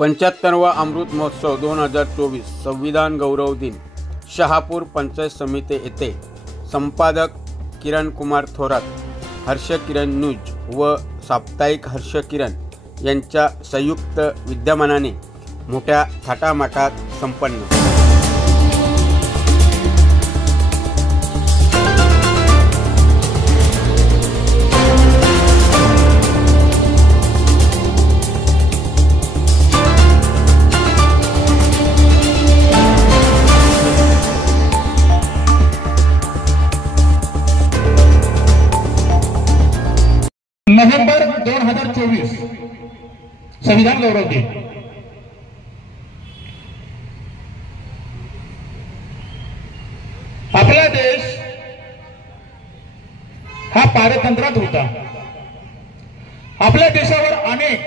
75वा अमृत महोत्सव 2024 संविधान गौरव दिन शहापूर पंचायत समिती येथे संपादक किरण कुमार थोरात, हर्ष किरण न्यूज व साप्ताहिक हर्ष किरण यांच्या संयुक्त विद्यमानाने मोठ्या थाटामाटात संपन्न। नोव्हेंबर 2024 संविधान गौरव दिन। आपला देश हा पारतंत्र्यात होता। आपल्या देशावर अनेक,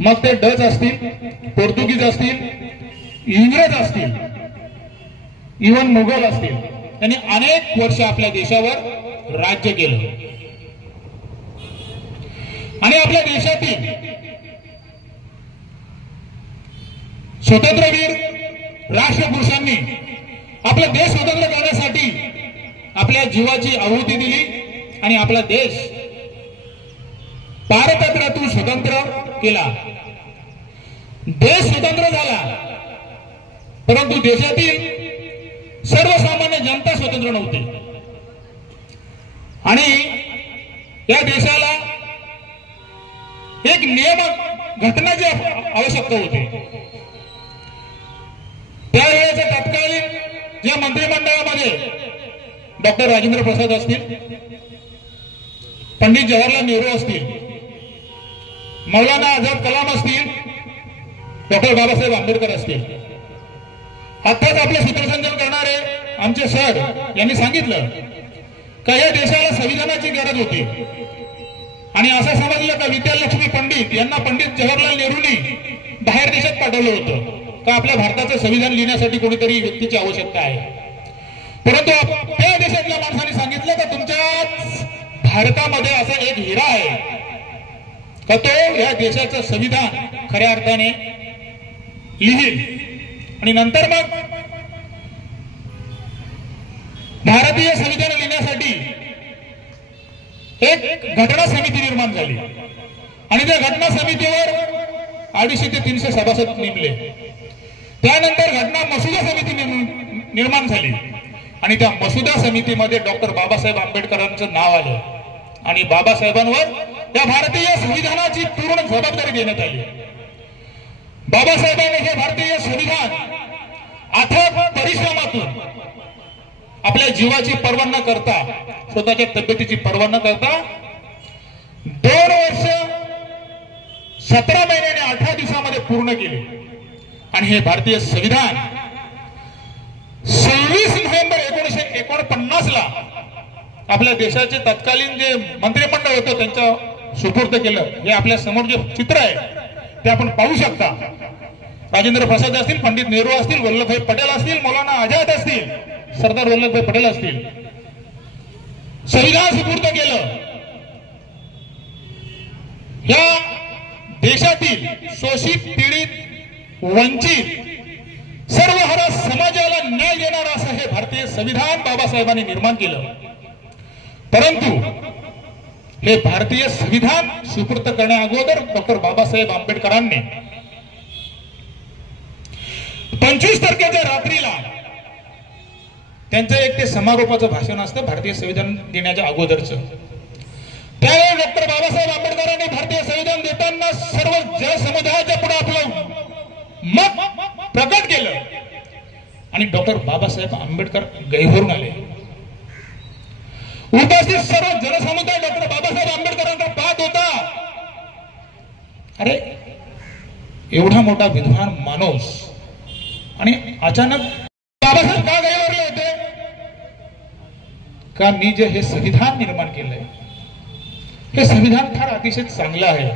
मग ते डच असतील, पोर्तुगीज असतील, इंग्रज असतील, इवन मुघल असतील, त्यांनी अनेक वर्ष आपल्या देशावर राज्य केलं आणि आपल्या देशातील स्वातंत्र्यवीर राष्ट्रपुरुषांनी आपला देश स्वतंत्र करण्यासाठी आपल्या जीवाची आहुती दिली आणि आपला देश पारतंत्र्यातून स्वतंत्र केला। देश स्वतंत्र झाला, परंतु देशातील सर्वसामान्य जनता स्वतंत्र नव्हती आणि या देशाला एक नियम घटनाची आवश्यकता होती। त्यावेळेच्या तत्कालीन ज्या मंत्रिमंडळामध्ये डॉक्टर राजेंद्र प्रसाद असतील, पंडित जवाहरलाल नेहरू असतील, मौलाना आझाद कलाम असतील, डॉक्टर बाबासाहेब आंबेडकर असतील, आताच आपले सूत्रसंचालन करणारे आमचे सर यांनी सांगितलं का या देशाला संविधानाची गरज होती आणि असं समजलं का विद्यालक्ष्मी पंडित यांना पंडित जवाहरलाल नेहरूंनी बाहेर देशात पाठवलं होतं का आपल्या भारताचं संविधान लिहिण्यासाठी कोणीतरी व्यक्तीची आवश्यकता आहे। परंतु त्या देशातल्या माणसाने सांगितलं का तुमच्या भारतामध्ये असा एक हिरा आहे का तो या देशाचं संविधान खऱ्या अर्थाने लिहिल। आणि नंतर मग भारतीय संविधान लिहिण्यासाठी एक घटना समिती निर्माण झाली आणि त्या घटना समितीवर 250 ते 300 सभासद नेमले। त्यानंतर घटना मसुदा समिती निर्माण झाली आणि त्या मसुदा समितीमध्ये डॉक्टर बाबासाहेब आंबेडकरांचं नाव आलं आणि बाबासाहेबांवर त्या भारतीय संविधानाची पूर्ण जबाबदारी देण्यात आली। बाबासाहेबांनी हे भारतीय संविधान अथक परिश्रमातून आपल्या जीवाची पर्वा न करता, स्वतःच्या तब्येतीची पर्वा न करता 2 वर्ष 17 महिने आणि 18 दिवसामध्ये पूर्ण केले आणि हे भारतीय संविधान 26 नोव्हेंबर 1949 ला आपल्या देशाचे तत्कालीन जे मंत्रिमंडळ होतं त्यांच्या सुपूर्द केलं। हे आपल्या समोर जे चित्र आहे ते आपण पाहू शकता। राजेंद्र प्रसाद असतील, पंडित नेहरू असतील, वल्लभभाई पटेल असतील, मौलाना आझाद असतील, सरदार वल्लभभाई पटेल असतील, संविधान सुपूर्द केलं। या देशातील शोषित, पीडित, वंचित सर्व हर समाजाला न्याय देणारं असं हे भारतीय संविधान बाबासाहेबांनी निर्माण केलं। परंतु हे भारतीय संविधान सुपूर्द करण्या अगोदर डॉक्टर बाबासाहेब आंबेडकरांनी 25 तारखेच्या रात्रीला त्यांचं एक ते समारोपाचं भाषण असतं भारतीय संविधान देण्याच्या अगोदरचं। त्यावेळी डॉक्टर बाबासाहेब आंबेडकरांनी भारतीय संविधान देताना सर्व जनसमुदायाच्या पुढे आपलं मत प्रकट केलं आणि डॉक्टर बाबासाहेब आंबेडकर गैरभरून आले। उपस्थित सर्व जनसमुदाय डॉक्टर बाबासाहेब आंबेडकरांकडे पाहत होता। अरे एवढा मोठा विद्वान माणूस आणि अचानक बाबासाहेब का गैरवरले होते का मी जे हे संविधान निर्माण केलंय हे संविधान फार अतिशय चांगलं आहे।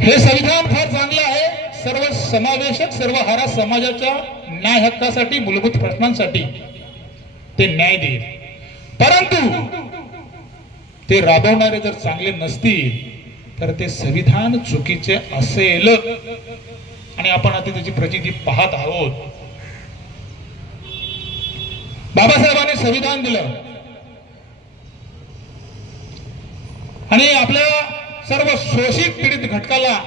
हे संविधान फार चांगलं आहे, सर्व समावेशक, सर्व हारा समाजाच्या न्याय हक्कासाठी, मूलभूत प्रश्नांसाठी ते न्याय देईल। परंतु ते राबवणारे जर चांगले नसतील तर ते संविधान चुकीचे असेल आणि आपण आता त्याची प्रचिती पाहत आहोत. बाबासाहेबांनी संविधान दिलं आणि आपल्या सर्व शोषित पीडित घटकाला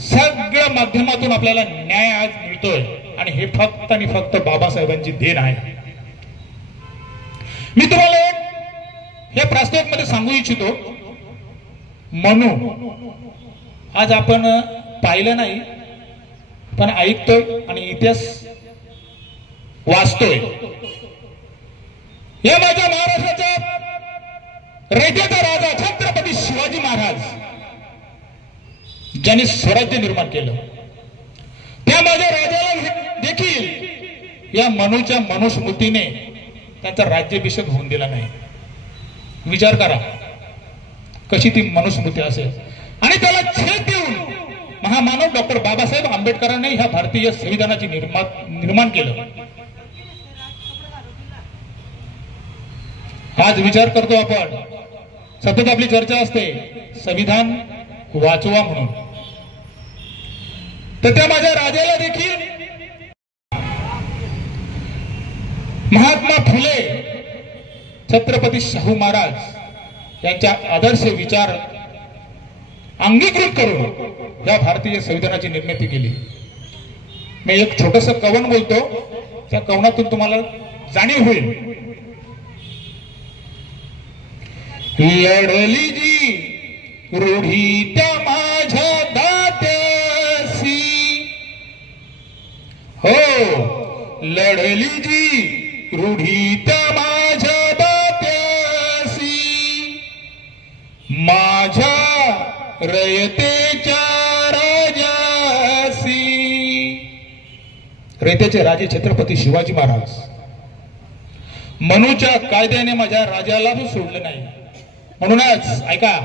सगळ्या माध्यमातून आपल्याला न्याय आज मिळतोय आणि हे फक्त आणि फक्त बाबासाहेबांची देण आहे. मी तुम्हाला हे प्रास्ताविक मध्ये सांगू इच्छितो. म्हणून आज आपण पाहिलं नाही पण ऐकतोय आणि इतिहास वाचतोय. या माझ्या महाराष्ट्राच्या रयतेचा राजा छत्रपती शिवाजी महाराज ज्यांनी स्वराज्य निर्माण केलं त्या माझ्या राजाला देखील या मनूच्या मनुस्मृतीने त्यांचा राज्याभिषेक होऊन दिला नाही. विचार करा कशी ती मनुस्मृती असेल. आणि त्याला छेद देऊन महामानव डॉक्टर बाबासाहेब आंबेडकरांनी ह्या भारतीय संविधानाची निर्माण केलं. आज विचार करतो आपण, सतत आपली चर्चा असते संविधान वाचवा म्हणून. तर त्या माझ्या राजाला देखील महात्मा फुले छत्रपती शाहू महाराज यांच्या आदर्श विचार अंगीकृत करून या भारतीय संविधानाची निर्मिती केली. मी एक छोटस कवन बोलतो, त्या कवनातून तुम्हाला जाणीव होईल. लढली जी रूढी त्या माझ्या दात्यासी, हो लढली जी रूढी त्या माझ्या दात्यासी, माझ्या रयतेच्या राजासी. रयतेचे राजे छत्रपती शिवाजी महाराज मनूच्या कायद्याने माझ्या राजाला सोडलं नाही. म्हणूनच ऐका,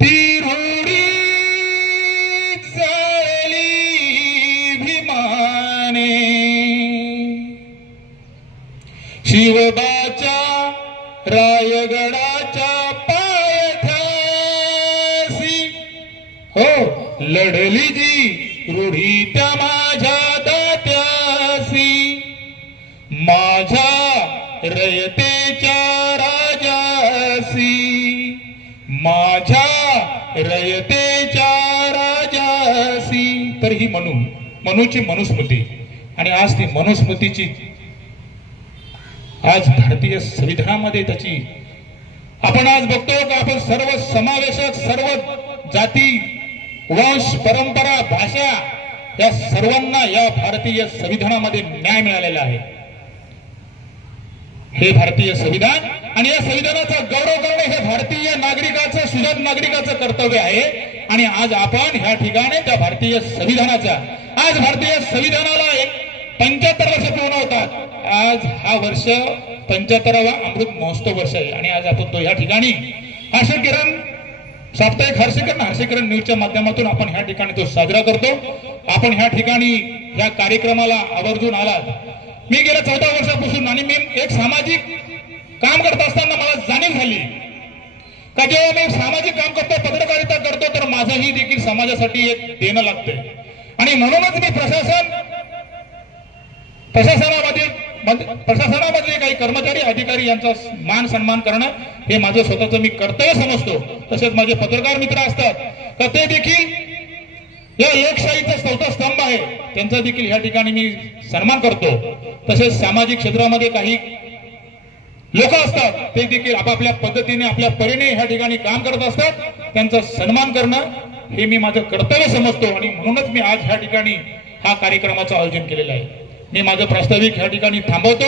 ती रूढी चालली भीमाने शिवबाच्या रायगडाच्या पायथ्यासी, हो लढली जी रूढी त्या माझ्या दात्यासी, माझ्या रयतेच्या राजासी, माझ्या रयतेच्या राजासी. तर ही मनूची मनुस्मृती आणि आज ती मनुस्मृतीची आज भारतीय संविधानामध्ये त्याची आपण आज बघतो का आपण सर्व समावेशक, सर्व जाती, वंश, परंपरा, भाषा या सर्वांना या भारतीय संविधानामध्ये न्याय मिळालेला आहे. हे भारतीय संविधान आणि या संविधानाचा गौरव करणे हे भारतीय नागरिकाचं, सुजात नागरिकाचं कर्तव्य आहे. आणि आज आपण ह्या ठिकाणी त्या भारतीय संविधानाचा, आज भारतीय संविधानाला 75 वर्ष पूर्ण होतात. आज हा वर्ष 75वा अमृत महोत्सव वर्ष आहे आणि आज आपण तो ह्या ठिकाणी हर्षकिरण साप्ताहिक हर्षकिरण न्यूजच्या माध्यमातून आपण ह्या ठिकाणी तो साजरा करतो. आपण ह्या ठिकाणी ह्या कार्यक्रमाला आवर्जून आलात. मी गेल्या 14 वर्षापासून आणि मी एक सामाजिक काम करत असताना मला जाणीव झाली का जेव्हा मी सामाजिक काम करतो, पत्रकारिता करतो, तर माझंही देखील समाजासाठी एक देणं लागतंय. आणि म्हणूनच मी प्रशासनामधले काही कर्मचारी, अधिकारी यांचा मान सन्मान करणं हे माझं स्वतःचं मी कर्तव्य समजतो. तसेच माझे पत्रकार मित्र असतात का ते देखील या लोकशाहीचा चौथा स्तंभ आहे, त्यांचा देखील या ठिकाणी मी सन्मान करतो. तसेच सामाजिक क्षेत्रामध्ये काही लोक असतात ते देखील आपापल्या पद्धतीने, आपल्या परीने ह्या ठिकाणी काम करत असतात. त्यांचा सन्मान करणं हे मी माझं कर्तव्य समजतो आणि म्हणूनच मी आज ह्या ठिकाणी हा कार्यक्रमाचं आयोजन केलेलं आहे. मी माझं प्रास्ताविक ह्या ठिकाणी थांबवतो.